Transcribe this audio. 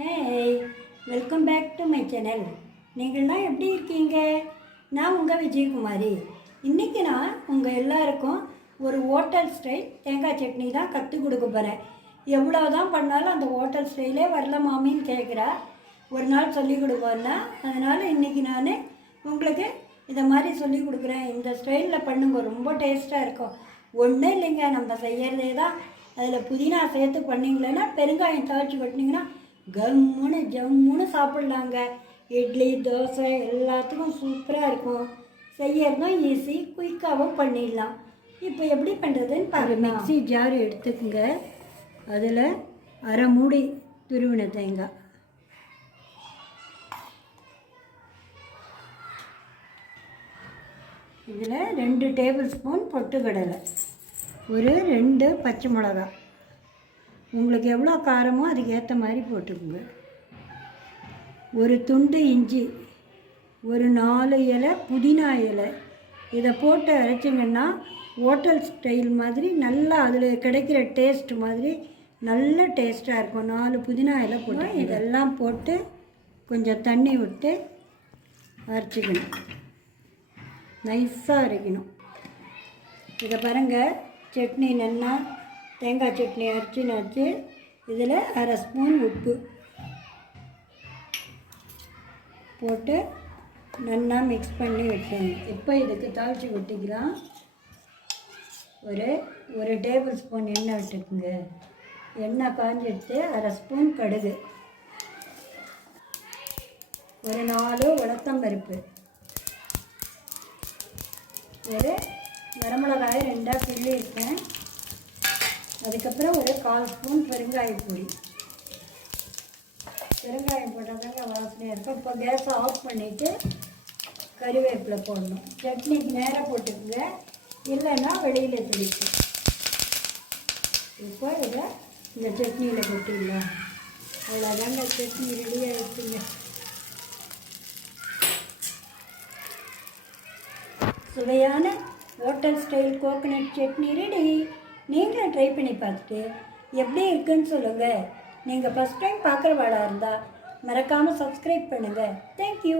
Hey, welcome back to my channel. நீங்கள்லாம் எப்படி இருக்கீங்க? நான் உங்கள் விஜயகுமாரி. இன்றைக்கி நான் உங்கள் எல்லாருக்கும் ஒரு ஹோட்டல் ஸ்டைல் தேங்காய் சட்னி தான் கற்றுக் கொடுக்க போகிறேன். எவ்வளோ தான் பண்ணாலும் அந்த ஹோட்டல் ஸ்டைலே வரல மாமின்னு கேட்குறா. ஒரு நாள் சொல்லிக் கொடுப்போன்னா அதனால் இன்றைக்கி நான் உங்களுக்கு இதை மாதிரி சொல்லி கொடுக்குறேன். இந்த ஸ்டைலில் பண்ணுங்க, ரொம்ப டேஸ்ட்டாக இருக்கும். ஒன்றும் இல்லைங்க, நம்ம செய்கிறதே தான். அதில் புதினா சேர்த்து பண்ணிங்களேன்னா பெருங்காயம் தாளித்து கொட்டினீங்கன்னா கம்முன்னு ஜம்முன்னு சாப்பிட்லாங்க. இட்லி தோசை எல்லாத்துக்கும் சூப்பராக இருக்கும். செய்யறதும் ஈஸி, குயிக்காகவும் பண்ணிடலாம். இப்போ எப்படி பண்ணுறதுன்னு பாருங்கள். மிக்ஸி ஜார் எடுத்துக்கோங்க. அதில் அரை மூடி துருவின தேங்காய், இதில் 2 டேபிள் ஸ்பூன் பொட்டுக்கடலை, ஒரு 2 பச்சை மிளகாய், உங்களுக்கு எவ்வளோ காரமோ அதுக்கு ஏற்ற மாதிரி போட்டுக்கோங்க, ஒரு துண்டு இஞ்சி, ஒரு 4 இலை புதினா இலை. இதை போட்டு அரைச்சிங்கன்னா ஹோட்டல் ஸ்டைல் மாதிரி நல்லா அதில் கிடைக்கிற டேஸ்ட் மாதிரி நல்ல டேஸ்ட்டாக இருக்கும். 4 புதினா இலை போட்டு இதெல்லாம் போட்டு கொஞ்சம் தண்ணி விட்டு அரைச்சிக்கணும், நைஸாக அரைக்கணும். இதை பாருங்கள், சட்னி நல்லா தேங்காய் சட்னி அரைச்சி இதில் அரை ஸ்பூன் உப்பு போட்டு நல்லா மிக்ஸ் பண்ணி விட்டுருங்க. இப்போ இதுக்கு தாளித்து கொட்டிக்கலாம். ஒரு டேபிள் ஸ்பூன் எண்ணெய் விட்டுக்குங்க. எண்ணெய் காஞ்சிடுத்து அரை ஸ்பூன் கடுகு, ஒரு 4 உளுத்தம்பருப்பு, ஒரு வரமிளகாய் 2 கிள்ளி இருக்கேன். அதுக்கப்புறம் ஒரு 1/4 ஸ்பூன் பெருங்காயப்பொடி. பெருங்காயம் போட்டால் தாங்க வாசனையாக இருக்கும். இப்போ கேஸை ஆஃப் பண்ணிவிட்டு கறிவேப்பிலை போடணும். சட்னிக்கு நேராக போட்டுக்குங்க, இல்லைன்னா வெளியில் தெளிக்கும். இப்போ இதை இந்த சட்னியில் கொட்டிடலாம். அவ்வளோதாங்க, சட்னி ரெடி ஆகிடுச்சுங்க. சுவையான hotel style coconut chutney ready. நீங்களும் ட்ரை பண்ணி பார்த்துட்டு எப்படி இருக்குன்னு சொல்லுங்கள். நீங்கள் ஃபஸ்ட் டைம் பார்க்குறவாளாக இருந்தால் மறக்காமல் சப்ஸ்கிரைப் பண்ணுங்கள். தேங்க்யூ.